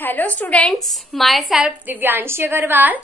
Hello students, my self Divyanshi Agarwal,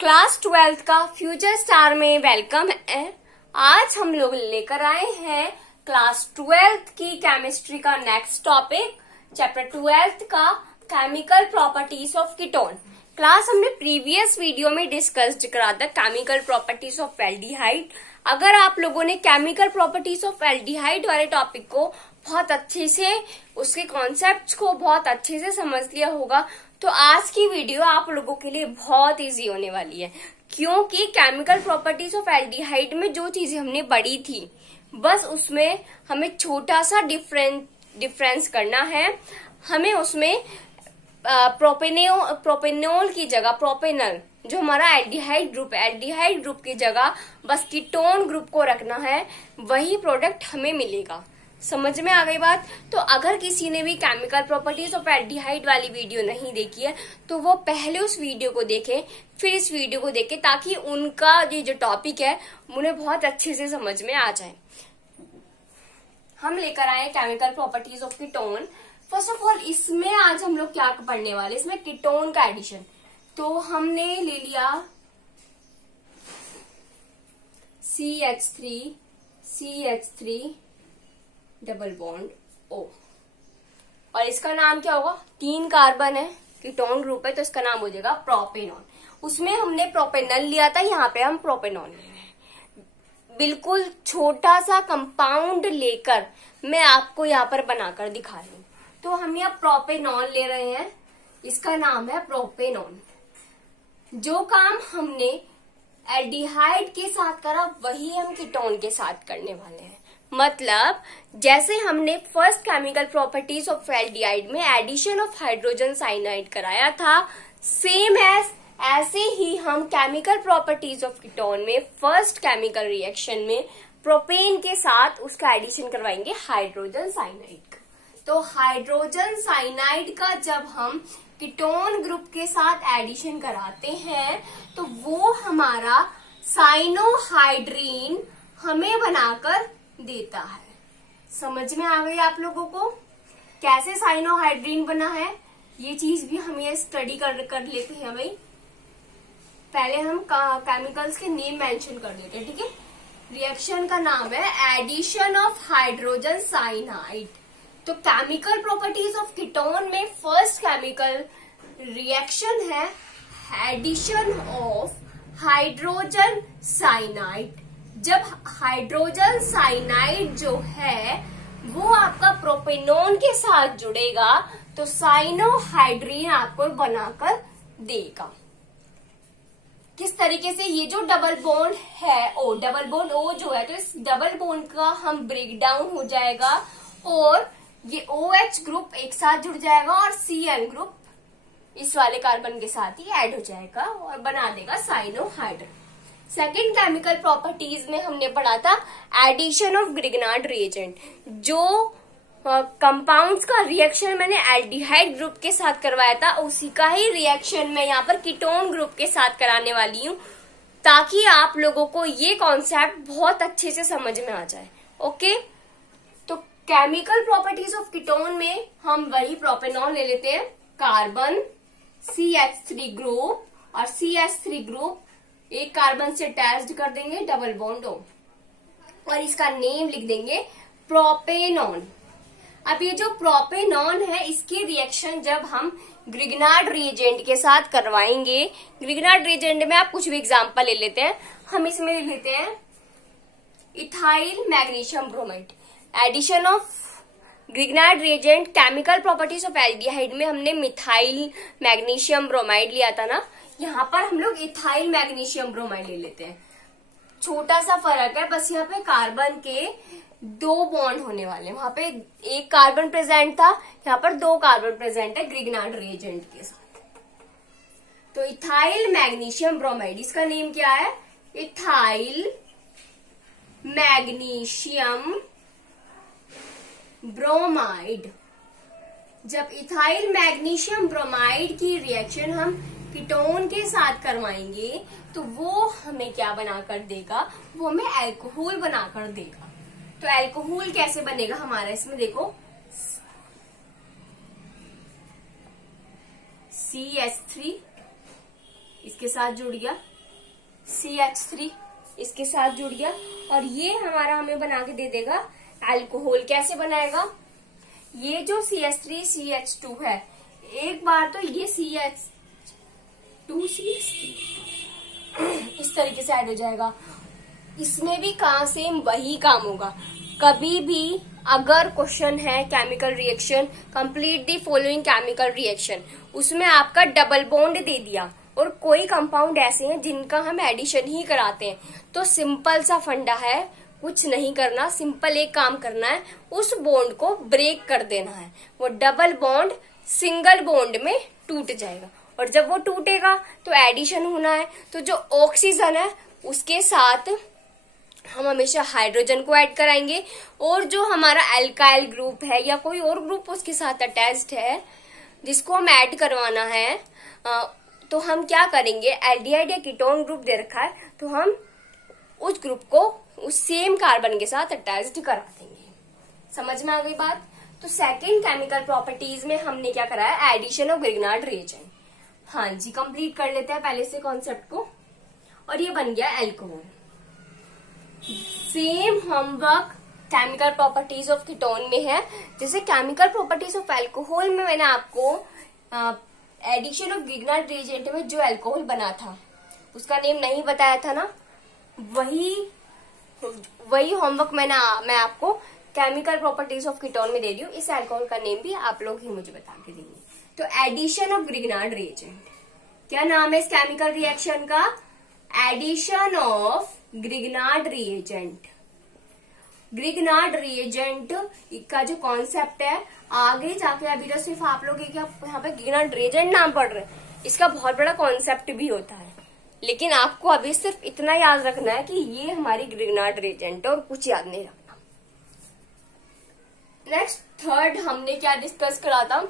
class 12 का future star में welcome है। आज हम लोग लेकर आए हैं क्लास 12 की केमिस्ट्री का नेक्स्ट टॉपिक, चैप्टर 12 का chemical properties of ketone. Class हमने प्रीवियस वीडियो में डिस्कस करा था केमिकल प्रॉपर्टीज ऑफ एल्डिहाइड। अगर आप लोगों ने केमिकल प्रॉपर्टीज ऑफ एल्डिहाइड वाले टॉपिक को बहुत अच्छे से, उसके कॉन्सेप्ट्स को बहुत अच्छे से समझ लिया होगा, तो आज की वीडियो आप लोगों के लिए बहुत इजी होने वाली है, क्योंकि केमिकल प्रॉपर्टीज ऑफ एल्डिहाइड में जो चीजें हमने पढ़ी थी, बस उसमें हमें छोटा सा डिफरेंस करना है। हमें उसमें प्रोपेनॉल की जगह प्रोपेनल, जो हमारा एल्डिहाइड ग्रुप है, एल्डिहाइड ग्रुप की जगह बस कीटोन ग्रुप को रखना है, वही प्रोडक्ट हमें मिलेगा। समझ में आ गई बात? तो अगर किसी ने भी केमिकल प्रॉपर्टीज ऑफ एल्डिहाइड वाली वीडियो नहीं देखी है, तो वो पहले उस वीडियो को देखें, फिर इस वीडियो को देखें, ताकि उनका ये जो टॉपिक है उन्हें बहुत अच्छे से समझ में आ जाए। हम लेकर आए chemical properties of ketone. First of all, इसमें आज हम लोग क्या पढ़ने वाले, इसमें कीटोन का एडिशन। तो हमने ले लिया CH3 डबल बॉन्ड O, और इसका नाम क्या होगा? 3 कार्बन है, कीटोन ग्रुप है, तो इसका नाम हो जाएगा प्रोपेनॉन। उसमें हमने प्रोपेनल लिया था, यहाँ पे हम प्रोपेनॉन ले रहे हैं। बिल्कुल छोटा सा कंपाउंड लेकर मैं आपको यहाँ पर बनाकर दिखा रही हूँ। तो हम यहाँ प्रोपेनॉन ले रहे हैं, इसका नाम है प्रोपेनॉन। जो काम हमने एल्डिहाइड के साथ करा, वही हम कीटोन के साथ करने वाले हैं। मतलब जैसे हमने first chemical properties of aldehyde में एडिशन ऑफ हाइड्रोजन साइनाइड कराया था, सेम ऐसे ही हम केमिकल प्रॉपर्टीज ऑफ कीटोन में फर्स्ट केमिकल रिएक्शन में प्रोपेन के साथ उसका एडिशन करवाएंगे हाइड्रोजन साइनाइड का। तो हाइड्रोजन साइनाइड का जब हम कीटोन ग्रुप के साथ एडिशन कराते हैं, तो वो हमारा साइनोहाइड्रीन हमें बनाकर देता है। समझ में आ गई आप लोगों को कैसे साइनोहाइड्रीन बना है? ये चीज भी हम ये स्टडी कर लेते हैं भाई। पहले हम केमिकल्स के नेम मेंशन कर देते हैं, ठीक है। रिएक्शन का नाम है एडिशन ऑफ हाइड्रोजन साइनाइड। तो केमिकल प्रॉपर्टीज ऑफ कीटोन में फर्स्ट केमिकल रिएक्शन है एडिशन ऑफ हाइड्रोजन साइनाइड। जब हाइड्रोजन साइनाइड जो है वो आपका प्रोपेनॉन के साथ जुड़ेगा, तो साइनोहाइड्रीन आपको बनाकर देगा। किस तरीके से? ये जो डबल बॉन्ड है डबल बॉन्ड O जो है, तो इस डबल बॉन्ड का हम ब्रेक डाउन हो जाएगा और ये OH ग्रुप एक साथ जुड़ जाएगा और CN ग्रुप इस वाले कार्बन के साथ ही ऐड हो जाएगा और बना देगा साइनोहाइड्रीन। सेकेंड केमिकल प्रॉपर्टीज में हमने पढ़ा था एडिशन ऑफ ग्रिग्नार्ड रिएजेंट। जो कंपाउंड्स का रिएक्शन मैंने एल्डिहाइड ग्रुप के साथ करवाया था, उसी का ही रिएक्शन मैं यहाँ पर कीटोन ग्रुप के साथ कराने वाली हूँ, ताकि आप लोगों को ये कॉन्सेप्ट बहुत अच्छे से समझ में आ जाए। ओके, तो केमिकल प्रॉपर्टीज ऑफ कीटोन में हम वही प्रोपेनॉन ले लेते हैं, कार्बन CH3 ग्रुप, और CH3 ग्रुप एक कार्बन से अटैच्ड कर देंगे डबल बॉन्ड O, और इसका नेम लिख देंगे प्रोपेनॉन। अब ये जो प्रोपेनॉन है, इसकी रिएक्शन जब हम ग्रिग्नार्ड रिएजेंट के साथ करवाएंगे, ग्रिग्नार्ड रिएजेंट में आप कुछ भी एग्जांपल ले लेते हैं, हम इसमें ले लेते हैं ethyl magnesium bromide. Addition of Grignard reagent chemical properties of aldehyde में हमने मिथाइल मैग्नीशियम ब्रोमाइड लिया था ना, यहाँ पर हम लोग इथाइल मैग्नीशियम ब्रोमाइड ले लेते हैं। छोटा सा फर्क है, बस यहाँ पे कार्बन के 2 बॉन्ड होने वाले, वहां पे एक कार्बन प्रेजेंट था, यहाँ पर 2 कार्बन प्रेजेंट है ग्रिग्नार्ड रिएजेंट के साथ। तो इथाइल मैग्नीशियम ब्रोमाइड, इसका नेम क्या है? Ethyl magnesium bromide. जब इथाइल मैग्नीशियम ब्रोमाइड की रिएक्शन हम कीटोन के साथ करवाएंगे, तो वो हमें क्या बनाकर देगा? वो हमें अल्कोहल बनाकर देगा। तो अल्कोहल कैसे बनेगा हमारा? इसमें देखो, CH3 इसके साथ जुड़ गया, CH3 इसके साथ जुड़ गया, और ये हमारा हमें बना के दे देगा अल्कोहल। कैसे बनाएगा? ये जो CH3 CH2 है, एक बार तो ये CH2 CH3 इस तरीके से ऐड हो जाएगा। इसमें भी सेम वही काम होगा। कभी भी अगर क्वेश्चन है chemical reaction, complete the following chemical reaction, उसमें आपका डबल बॉन्ड दे दिया और कोई कंपाउंड ऐसे हैं जिनका हम एडिशन ही कराते हैं, तो सिंपल सा फंडा है, कुछ नहीं करना, सिंपल एक काम करना है, उस बॉन्ड को ब्रेक कर देना है। वो डबल बॉन्ड सिंगल बॉन्ड में टूट जाएगा, और जब वो टूटेगा तो एडिशन होना है। तो जो ऑक्सीजन है उसके साथ हम हमेशा हाइड्रोजन को ऐड कराएंगे, और जो हमारा एल्काइल ग्रुप है या कोई और ग्रुप उसके साथ अटैच्ड है जिसको हम ऐड करवाना है, तो हम क्या करेंगे, एल्डिहाइड या कीटोन ग्रुप दे रखा है तो हम उस ग्रुप को उस सेम कार्बन के साथ अटैच्ड करा देंगे। समझ में आ गई बात? तो सेकेंड केमिकल प्रॉपर्टीज में हमने क्या कराया, एडिशन ऑफ ग्रिग्नार्ड रिएजेंट। हाँ जी, कंप्लीट कर लेते हैं पहले से कॉन्सेप्ट को, और ये बन गया alcohol. Same homework chemical properties of ketone में है, जैसे केमिकल प्रॉपर्टीज ऑफ अल्कोहल में मैंने आपको एडिशन ऑफ ग्रिग्नार्ड रिएजेंट में जो अल्कोहल बना था उसका नेम नहीं बताया था ना, वही होमवर्क मैं आपको केमिकल प्रॉपर्टीज ऑफ कीटोन में दे रही हूँ। इस अल्कोहल का नेम भी आप लोग ही मुझे बता के देंगे। तो एडिशन ऑफ ग्रिग्नार्ड रिएजेंट, क्या नाम है इस केमिकल रिएक्शन का? Addition of Grignard reagent. Grignard reagent का जो कॉन्सेप्ट है, आगे जाके अभी तो सिर्फ आप लोग यहाँ पे ग्रिग्नार्ड रिएजेंट नाम पढ़ रहे हैं, इसका बहुत बड़ा कॉन्सेप्ट भी होता है, लेकिन आपको अभी सिर्फ इतना याद रखना है कि ये हमारी ग्रिग्नार्ड रिएजेंट है और कुछ याद नहीं रखना। नेक्स्ट थर्ड हमने क्या डिस्कस करा था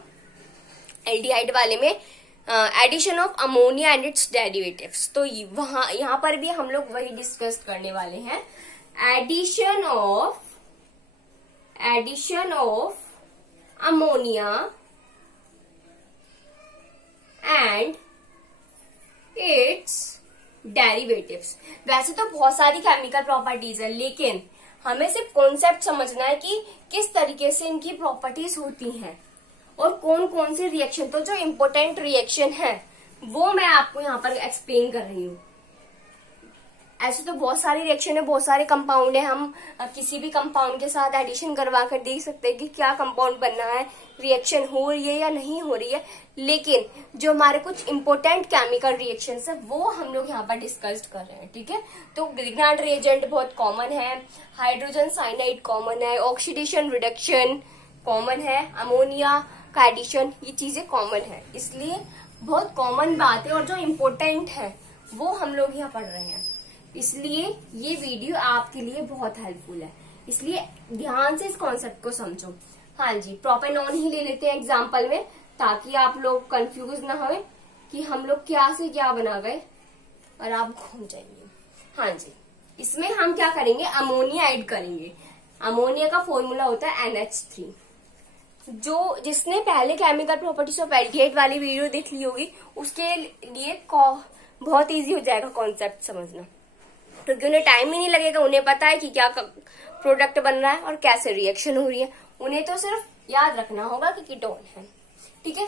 एल्डिहाइड वाले में, addition of ammonia and its derivatives. तो यहाँ पर भी हम लोग वही डिस्कस करने वाले हैं, addition of ammonia and its derivatives. वैसे तो बहुत सारी केमिकल प्रॉपर्टीज है, लेकिन हमें सिर्फ कॉन्सेप्ट समझना है कि किस तरीके से इनकी प्रॉपर्टीज होती हैं और कौन कौन से रिएक्शन, तो जो इम्पोर्टेंट रिएक्शन है वो मैं आपको यहाँ पर एक्सप्लेन कर रही हूँ। ऐसे तो बहुत सारी रिएक्शन है, बहुत सारे कंपाउंड है, हम किसी भी कंपाउंड के साथ एडिशन करवा कर देख सकते हैं कि क्या कंपाउंड बनना है, रिएक्शन हो रही है या नहीं हो रही है, लेकिन जो हमारे कुछ इम्पोर्टेंट केमिकल रिएक्शंस है वो हम लोग यहाँ पर डिस्कस कर रहे हैं। ठीक है, तो ग्रिग्नार्ड रिएजेंट बहुत कॉमन है, हाइड्रोजन साइनाइड कॉमन है, ऑक्सीडेशन रिडक्शन कॉमन है, अमोनिया का एडिशन, ये चीजें कॉमन है, इसलिए बहुत कॉमन बात है और जो इम्पोर्टेंट है वो हम लोग यहाँ पढ़ रहे हैं, इसलिए ये वीडियो आपके लिए बहुत हेल्पफुल है, इसलिए ध्यान से इस कॉन्सेप्ट को समझो। हाँ जी, प्रोपेनॉन ही ले लेते हैं एग्जाम्पल में, ताकि आप लोग कंफ्यूज ना हो कि हम लोग क्या से क्या बना गए और आप घूम जाएंगे। हाँ जी, इसमें हम क्या करेंगे, अमोनिया ऐड करेंगे। अमोनिया का फॉर्मूला होता है NH3। जिसने पहले केमिकल प्रॉपर्टीज ऑफ एल्डिहाइड वाली वीडियो देख ली होगी उसके लिए बहुत इजी हो जाएगा कॉन्सेप्ट समझना, क्योंकि उन्हें टाइम ही नहीं लगेगा, उन्हें पता है कि क्या प्रोडक्ट बन रहा है और कैसे रिएक्शन हो रही है, उन्हें तो सिर्फ याद रखना होगा कि कीटोन है। ठीक है,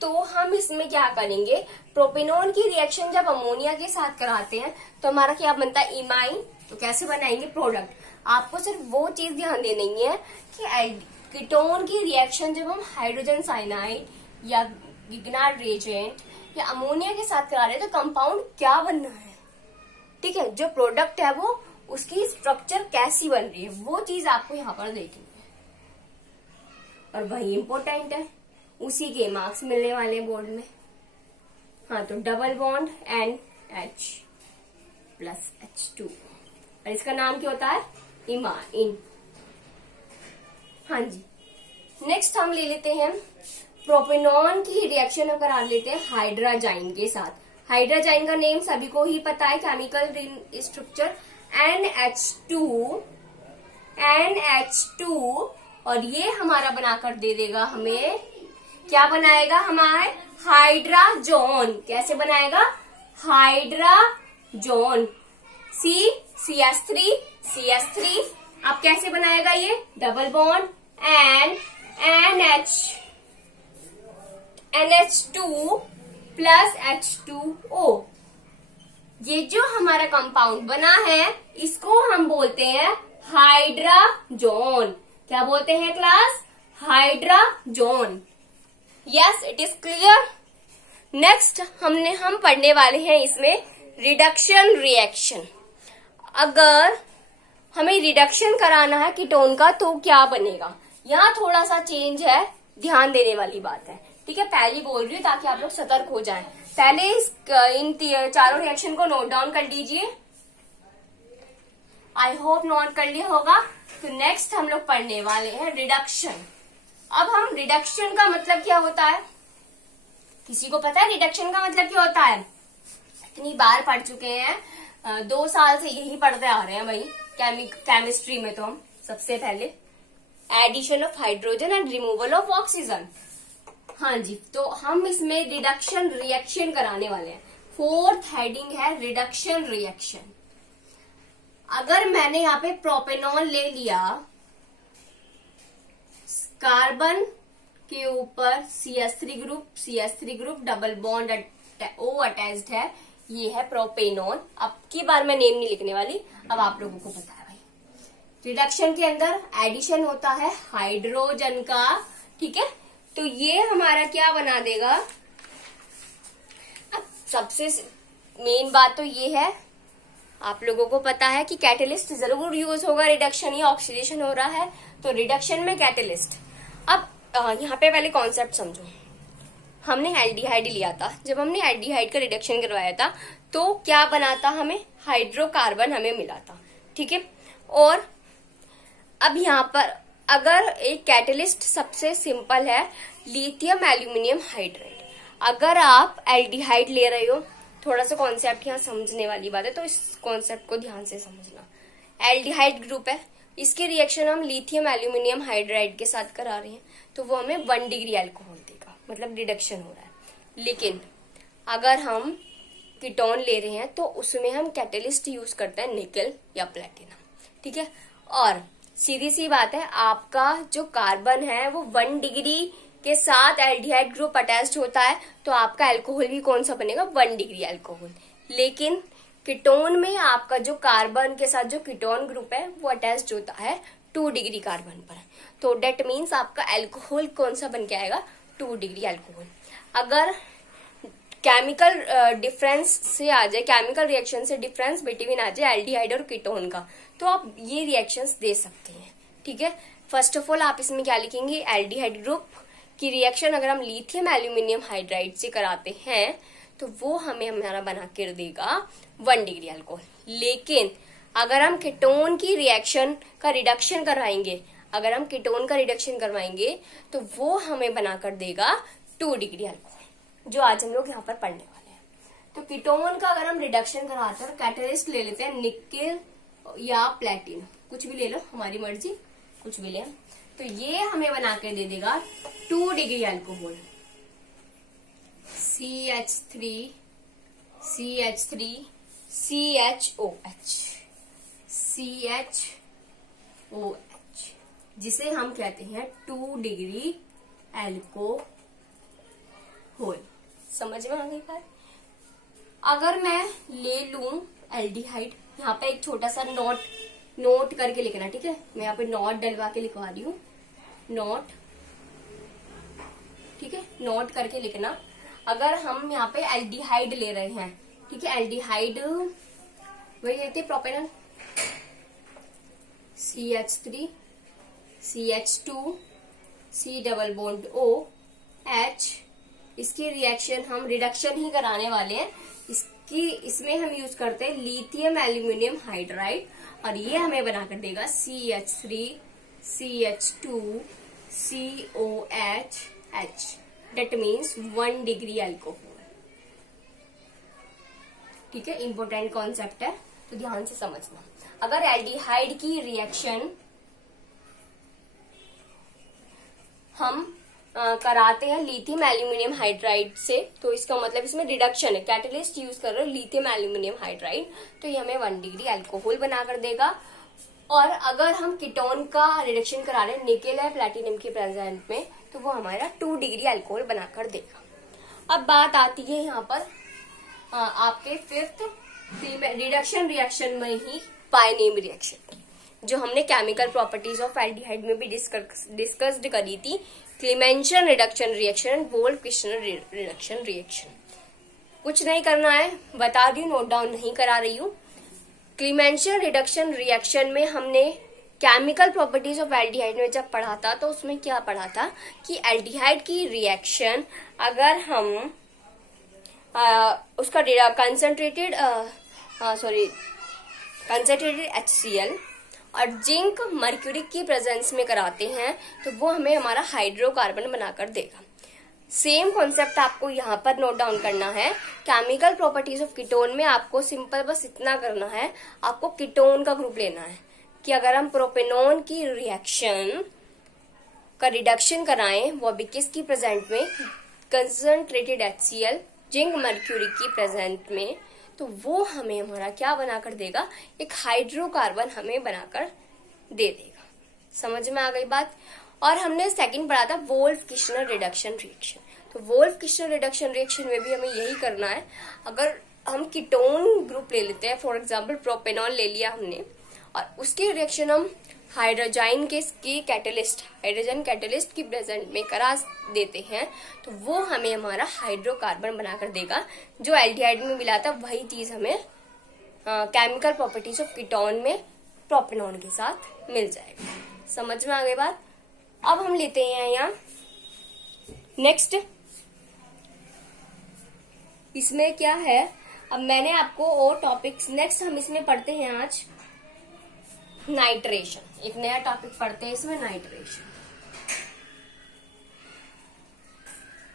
तो हम इसमें क्या करेंगे, प्रोपेनॉन की रिएक्शन जब अमोनिया के साथ कराते हैं तो हमारा क्या बनता है, इमाइन। तो कैसे बनाएंगे प्रोडक्ट, आपको सिर्फ वो चीज ध्यान देनी है कि कीटोन की रिएक्शन जब हम हाइड्रोजन साइनाइड या ग्रिग्नार्ड रिएजेंट या अमोनिया के साथ करा रहे हैं तो कंपाउंड क्या बनना है। ठीक है, जो प्रोडक्ट है वो उसकी स्ट्रक्चर कैसी बन रही है वो चीज आपको यहाँ पर देखनी है, और वही इम्पोर्टेंट है, उसी के मार्क्स मिलने वाले बोर्ड में। हाँ, तो double bond NH plus H2, और इसका नाम क्या होता है, इमाइन। हाँ जी, नेक्स्ट हम ले लेते हैं प्रोपेनॉन की रिएक्शन हम करा लेते हैं हाइड्राजाइन के साथ। हाइड्राजाइन का नेम सभी को ही पता है, केमिकल स्ट्रक्चर NH2, और ये हमारा बनाकर दे देगा हमें, क्या बनाएगा, हमारे हाइड्राजोन। कैसे बनाएगा? हाइड्राजोन। CH3 अब कैसे बनाएगा ये? Double bond NH2 plus H2O। ये जो हमारा कंपाउंड बना है इसको हम बोलते हैं हाइड्राजोन। क्या बोलते हैं class? Hydrazone. Yes, it is clear. Next हम पढ़ने वाले हैं इसमें रिडक्शन रिएक्शन। अगर हमें रिडक्शन कराना है कीटोन का तो क्या बनेगा? यहाँ थोड़ा सा चेंज है, ध्यान देने वाली बात है। ठीक है, पहले बोल रही हूँ ताकि आप लोग सतर्क हो जाएं। पहले इन चारों रिएक्शन को नोट डाउन कर लीजिए। आई होप नोट कर लिया होगा। तो नेक्स्ट हम लोग पढ़ने वाले हैं रिडक्शन। अब हम रिडक्शन का मतलब क्या होता है? किसी को पता है रिडक्शन का मतलब क्या होता है? इतनी बार पढ़ चुके हैं, 2 साल से यही पढ़ते आ रहे हैं भाई केमिस्ट्री में। तो हम सबसे पहले addition of hydrogen and removal of oxygen. हाँ जी, तो हम इसमें रिडक्शन रिएक्शन कराने वाले हैं। 4th हेडिंग है रिडक्शन रिएक्शन। अगर मैंने यहाँ पे प्रोपेनॉल ले लिया, कार्बन के ऊपर CH3 group double bond O attached है, ये है प्रोपेनॉल। अब की बार मैं नेम नहीं लिखने वाली, अब आप लोगों को पता है भाई। रिडक्शन के अंदर एडिशन होता है हाइड्रोजन का। ठीक है, तो ये हमारा क्या बना देगा? अब सबसे मेन बात तो ये है, आप लोगों को पता है कि कैटेलिस्ट जरूर यूज होगा। रिडक्शन या ऑक्सीडेशन हो रहा है तो रिडक्शन में कैटेलिस्ट। अब यहाँ पे पहले कॉन्सेप्ट समझो। हमने एल्डिहाइड लिया था, जब हमने एल्डिहाइड का रिडक्शन करवाया था तो क्या बना था? हमें हाइड्रोकार्बन हमें मिला था। ठीक है, और अब यहाँ पर अगर एक कैटेलिस्ट सबसे सिंपल है लिथियम एल्यूमिनियम हाइड्राइड। अगर आप एल्डिहाइड ले रहे हो, थोड़ा सा कॉन्सेप्ट यहाँ समझने वाली बात है तो इस कॉन्सेप्ट को ध्यान से समझना। एल्डिहाइड ग्रुप है, इसके रिएक्शन हम लिथियम एल्यूमिनियम हाइड्राइड के साथ करा रहे हैं तो वो हमें 1 डिग्री अल्कोहल देगा, मतलब रिडक्शन हो रहा है। लेकिन अगर हम कीटोन ले रहे हैं तो उसमें हम कैटेलिस्ट यूज करते हैं निकल या प्लेटिनम। ठीक है, और सीधी सी बात है, आपका जो कार्बन है वो 1 डिग्री के साथ एल्डिहाइड ग्रुप अटैच्ड होता है तो आपका अल्कोहल भी कौन सा बनेगा? 1 डिग्री अल्कोहल। लेकिन कीटोन में आपका जो कार्बन के साथ जो कीटोन ग्रुप है वो अटैच्ड होता है 2 डिग्री कार्बन पर। तो डेट मीन्स आपका अल्कोहल कौन सा बन के आएगा? 2 डिग्री अल्कोहल। अगर केमिकल डिफरेंस से आ जाए, केमिकल रिएक्शन से डिफरेंस बिटवीन आ जाए एल्डिहाइड और कीटोन का, तो आप ये रिएक्शंस दे सकते हैं। ठीक है, फर्स्ट ऑफ ऑल आप इसमें क्या लिखेंगे? एल्डिहाइड ग्रुप की रिएक्शन अगर हम लिथियम एल्यूमिनियम हाइड्राइड से कराते हैं तो वो हमें हमारा बना कर देगा 1 डिग्री अल्कोहल। लेकिन अगर हम कीटोन की रिएक्शन का रिडक्शन करवाएंगे, तो वो हमें बनाकर देगा 2 डिग्री अल्कोहल, जो आज हम लोग यहाँ पर पढ़ने वाले हैं। तो कीटोन का अगर हम रिडक्शन कराते हैं, कैटलिस्ट ले लेते हैं निकेल या प्लेटिनम, कुछ भी ले लो, हमारी मर्जी, कुछ भी ले, तो ये हमें बना के दे देगा 2 डिग्री अल्कोहल। CH3 CHOH, जिसे हम कहते हैं 2 डिग्री अल्कोहल। समझ में आ गई बात? अगर मैं ले लूं एल्डिहाइड, यहाँ पे एक छोटा सा नोट करके लिखना। ठीक है, मैं यहाँ पे नोट डलवा के लिखवा रही हूँ, नोट। ठीक है, नोट करके लिखना। अगर हम यहाँ पे एल्डिहाइड ले रहे हैं, ठीक है, एल्डिहाइड वही लेते propanol, CH3 CH2 C double bond OH, इसकी रिएक्शन हम रिडक्शन ही कराने वाले हैं। इसमें हम यूज करते हैं लिथियम एल्यूमिनियम हाइड्राइड और ये हमें बनाकर देगा CH3 CH2 COH H, that means 1 degree alcohol. ठीक है, इंपॉर्टेंट कॉन्सेप्ट है तो ध्यान से समझना। अगर एल्डिहाइड की रिएक्शन हम कराते हैं लिथियम एल्यूमिनियम हाइड्राइड से, तो इसका मतलब इसमें रिडक्शन है, कैटलिस्ट यूज कर रहे हो लिथियम एल्यूमिनियम हाइड्राइड, तो ये हमें 1 डिग्री अल्कोहल बनाकर देगा। और अगर हम कीटोन का रिडक्शन करा रहे हैं निकेल या प्लैटिनम के प्रेजेंट में, तो वो हमारा 2 डिग्री अल्कोहल बनाकर देगा। अब बात आती है यहाँ पर आपके 5th रिडक्शन रिएक्शन में ही पायनेम रिएक्शन, जो हमने केमिकल प्रॉपर्टीज ऑफ एल्डिहाइड में भी डिस्कस्ड करी थी, क्लीमेंशन reduction reaction, Wolff-Kirchner reduction reaction. कुछ नहीं करना है, बता रही हूँ, नोट डाउन नहीं करा रही हूँ। क्लीमेंशन रिडक्शन रिएक्शन में हमने केमिकल प्रॉपर्टीज ऑफ एल्डिहाइड में जब पढ़ा था, तो उसमें क्या पढ़ा था कि एल्डिहाइड की रिएक्शन अगर हम उसका कंसंट्रेटेड HCl और जिंक मर्क्यूरी की प्रेजेंस में कराते हैं, तो वो हमें हमारा हाइड्रोकार्बन बनाकर देगा। सेम कॉन्सेप्ट आपको यहाँ पर नोट डाउन करना है। केमिकल प्रॉपर्टीज ऑफ कीटोन में आपको सिंपल बस इतना करना है, आपको कीटोन का ग्रुप लेना है कि अगर हम प्रोपेनॉन की रिएक्शन का रिडक्शन कराएं, वो भी किसकी प्रेजेंट में, कंसंट्रेटेड HCl जिंक मर्क्यूरी की प्रेजेंट में, तो वो हमें हमारा क्या बनाकर देगा, एक हाइड्रोकार्बन हमें बनाकर दे देगा। समझ में आ गई बात। और हमने सेकंड पढ़ा था वोल्फ-किर्चनर रिडक्शन रिएक्शन, तो वोल्फ-किर्चनर रिडक्शन रिएक्शन में भी हमें यही करना है। अगर हम कीटोन ग्रुप ले लेते हैं, फॉर एग्जांपल प्रोपेनॉल ले लिया हमने, और उसकी रिएक्शन हम हाइड्रोजन हाइड्रोजन कैटलिस्ट की प्रेजेंट में करा देते हैं, तो वो हमें हमारा हाइड्रोकार्बन बनाकर देगा। जो एल्डिहाइड में मिला था वही चीज हमें केमिकल प्रॉपर्टीज ऑफ कीटोन में प्रोपेनॉन के साथ मिल जाएगा। समझ में आ गई बात। अब हम लेते हैं यहाँ नेक्स्ट, इसमें क्या है, अब मैंने आपको और टॉपिक्स नेक्स्ट हम इसमें पढ़ते हैं आज नाइट्रेशन, एक नया टॉपिक पढ़ते हैं इसमें नाइट्रेशन।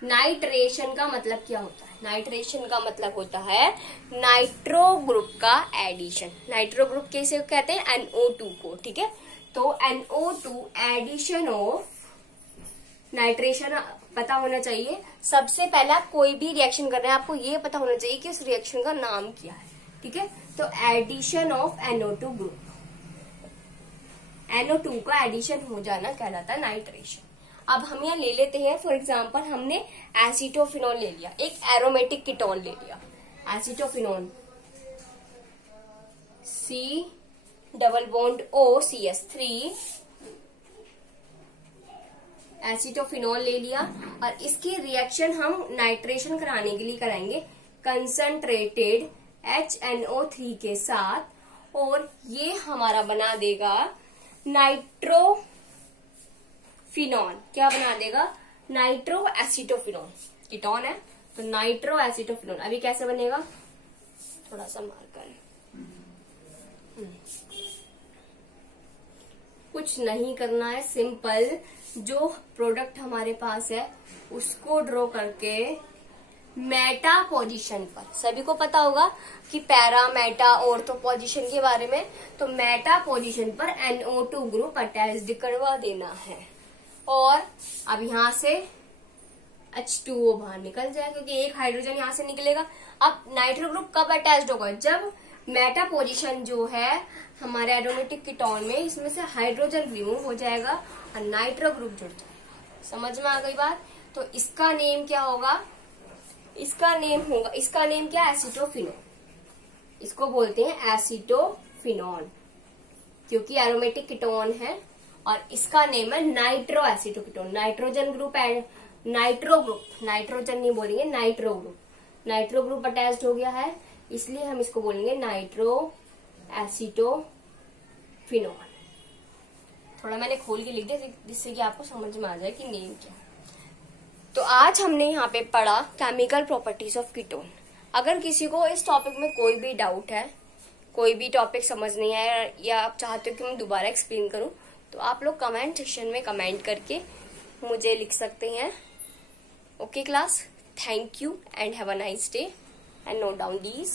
नाइट्रेशन का मतलब क्या होता है, नाइट्रेशन का मतलब होता है नाइट्रो ग्रुप का एडिशन। नाइट्रो ग्रुप कैसे कहते हैं, NO2 को, ठीक है। तो NO2 एडिशन ऑफ नाइट्रेशन पता होना चाहिए। सबसे पहला कोई भी रिएक्शन कर रहे हैं, आपको ये पता होना चाहिए कि उस रिएक्शन का नाम क्या है, ठीक है। तो addition of NO2 group, NO2 का एडिशन हो जाना कहलाता है नाइट्रेशन। अब हम यहाँ ले लेते हैं, फॉर एग्जांपल हमने एसीटोफिनॉल ले लिया, एक एरोमेटिक कीटोन ले लिया, एसीटोफिनॉल C+O CH3 एसीटोफिनॉल ले लिया, और इसकी रिएक्शन हम नाइट्रेशन कराने के लिए कराएंगे कंसंट्रेटेड HNO3 के साथ, और ये हमारा बना देगा नाइट्रोफिनॉल। क्या बना देगा, नाइट्रो एसीटोफिनॉल। कीटोन है तो नाइट्रो एसीटोफिनॉल। अभी कैसे बनेगा, थोड़ा सा मार्कर, कुछ नहीं करना है, सिंपल जो प्रोडक्ट हमारे पास है उसको ड्रॉ करके मेटा पोजीशन पर, सभी को पता होगा कि पैरा मेटा ऑर्थो पोजीशन के बारे में, तो मेटा पोजीशन पर NO2 ग्रुप अटैच्ड करवा देना है। और अब यहाँ से H2O बाहर निकल जाए, क्योंकि एक हाइड्रोजन यहाँ से निकलेगा। अब नाइट्रो ग्रुप कब अटैच्ड होगा, जब मेटा पोजीशन जो है हमारे एरोमेटिक कीटोन में, इसमें से हाइड्रोजन रिमूव हो जाएगा और नाइट्रो ग्रुप जुड़ जाएगा। समझ में आ गई बात। तो इसका नेम क्या होगा, इसका नेम क्या, एसीटोफिनॉल। इसको बोलते हैं एसीटोफिनॉल, क्योंकि एरोमेटिक कीटोन है, और इसका नेम है nitro acetoketone. Nitrogen group and nitro group, nitrogen नहीं बोलेंगे, nitro group, nitro group attached हो गया है, इसलिए हम इसको बोलेंगे नाइट्रो एसीटोफिनॉल। थोड़ा मैंने खोल के लिख दिया जिससे कि आपको समझ में आ जाए कि नेम क्या है। तो आज हमने यहाँ पे पढ़ा केमिकल प्रॉपर्टीज ऑफ कीटोन। अगर किसी को इस टॉपिक में कोई भी डाउट है, कोई भी टॉपिक समझ नहीं आया, या आप चाहते हो कि मैं दोबारा एक्सप्लेन करूं, तो आप लोग कमेंट सेक्शन में कमेंट करके मुझे लिख सकते हैं। Okay class, thank you and have a nice day and note down these.